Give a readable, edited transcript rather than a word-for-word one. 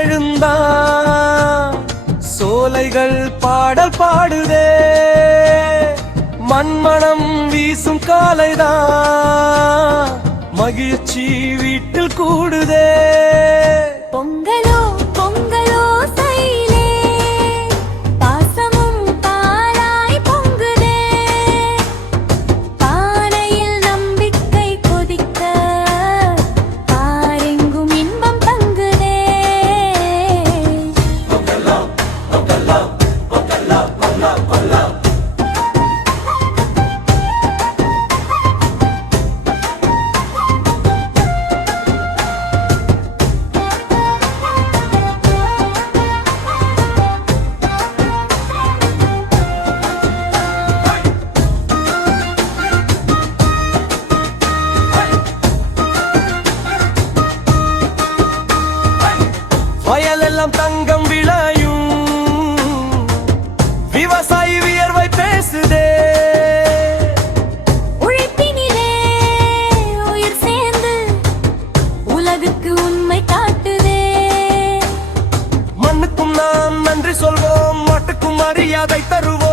எழுந்தான் சோலைகள் பாடல் பாடுதே மண்மணம் வீசும் காலைதான் மகிழ்ச்சி வீட்டில் கூடுதே பொங்கலோ பொங்கலோ சைலே பாசமும் பாலாய் பொங்குதே பானையில் நம்பிக்கை கொதிக்க பாரெங்கும் இன்பம் தங்குதே பொங்கலோ பொங்கலோ பொங்கலோ பொங்கலோ பொங்கலோ வயலெல்லாம் தங்கம் விளையும் விவசாயி வியர்வை பேசுதே உழைப்பினிலே உயிர் சேர்ந்து உலகுக்கு உண்மை காட்டுதே மண்ணுக்கும் நாம் நன்றி சொல்வோம் மாட்டுக்கும் மரியாதை தருவோம்